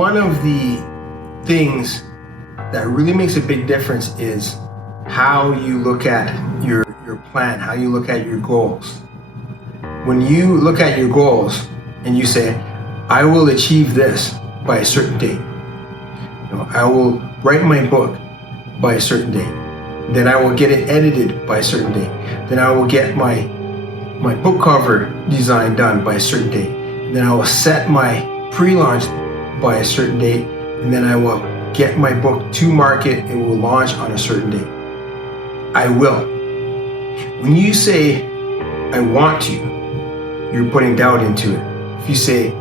one of the things that really makes a big difference is how you look at your plan, how you look at your goals. When you look at your goals and you say, I will achieve this by a certain date. I will write my book by a certain date. Then I will get it edited by a certain date. Then I will get my book cover design done by a certain date. Then I will set my pre-launch by a certain date. And then I will get my book to market and will launch on a certain date. I will. When you say, I want to, you're putting doubt into it. If you say,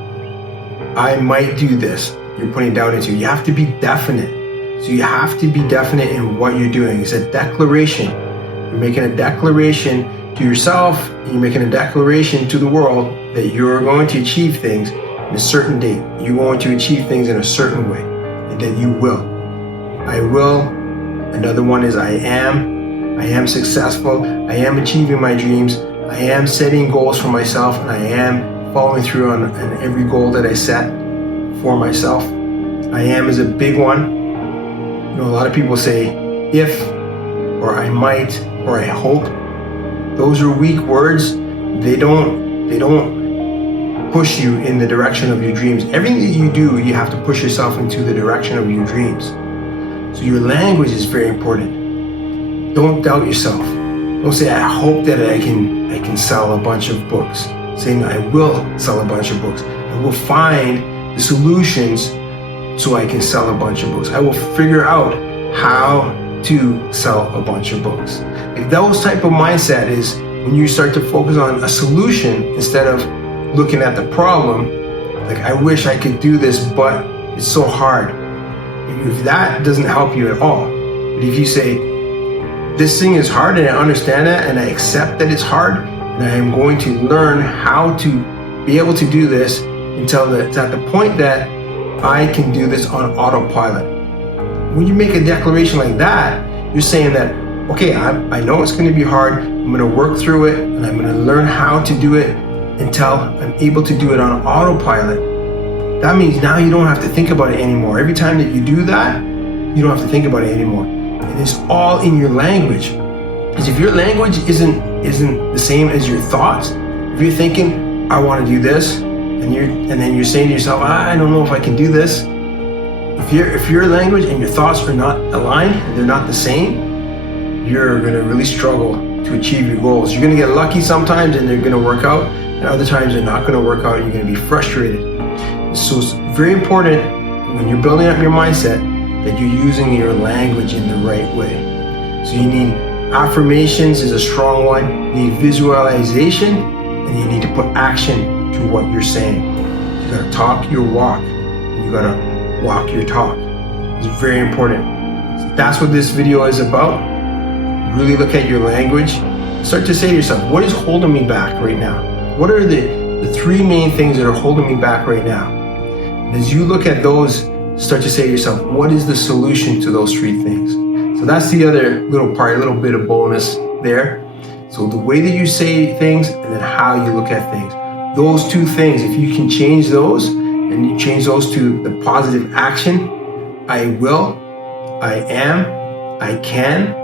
I might do this, you're putting doubt into it. You have to be definite. So you have to be definite in what you're doing. It's a declaration. You're making a declaration to yourself, and you're making a declaration to the world that you're going to achieve things in a certain date. You're going to achieve things in a certain way, and that you will. I will. Another one is I am. I am successful. I am achieving my dreams. I am setting goals for myself, and I am following through on every goal that I set for myself. I am is a big one. A lot of people say if, or I might, or I hope. Those are weak words. They don't push you in the direction of your dreams. Everything that you do, you have to push yourself into the direction of your dreams. So your language is very important. Don't doubt yourself. Don't say, I hope that I can sell a bunch of books. Saying, I will sell a bunch of books. I will find the solutions so I can sell a bunch of books. I will figure out how to sell a bunch of books. Like those type of mindset is when you start to focus on a solution instead of looking at the problem. Like, I wish I could do this, but it's so hard. If that doesn't help you at all. But if you say, this thing is hard and I understand that and I accept that it's hard and I am going to learn how to be able to do this until it's at the point that I can do this on autopilot. When you make a declaration like that, you're saying that, okay, I know it's going to be hard. I'm going to work through it and I'm going to learn how to do it until I'm able to do it on autopilot. That means now you don't have to think about it anymore. Every time that you do that, you don't have to think about it anymore. And it's all in your language. Because if your language isn't the same as your thoughts, if you're thinking, I want to do this, and then you're saying to yourself, I don't know if I can do this. If your language and your thoughts are not aligned, they're not the same, you're going to really struggle to achieve your goals. You're going to get lucky sometimes and they're going to work out, and other times they're not going to work out and you're going to be frustrated. So it's very important when you're building up your mindset that you're using your language in the right way. So you need affirmations is a strong one. You need visualization, and you need to put action to what you're saying. You gotta talk your walk, and you gotta walk your talk. It's very important. So that's what this video is about. Really look at your language. Start to say to yourself, what is holding me back right now? What are the three main things that are holding me back right now? And as you look at those, start to say to yourself, what is the solution to those three things? So that's the other little part, a little bit of bonus there. So the way that you say things and then how you look at things. Those two things, if you can change those and you change those to the positive action, I will, I am, I can,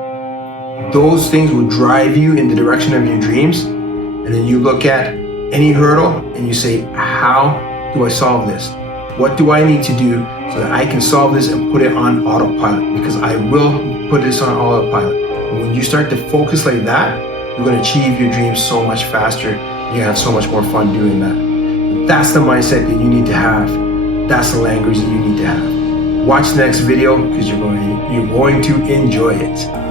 those things will drive you in the direction of your dreams. And then you look at any hurdle and you say, how do I solve this? What do I need to do so that I can solve this and put it on autopilot? Because I will put this on autopilot. And when you start to focus like that, you're going to achieve your dreams so much faster. You're going to have so much more fun doing that. But that's the mindset that you need to have. That's the language that you need to have. Watch the next video because you're going to enjoy it.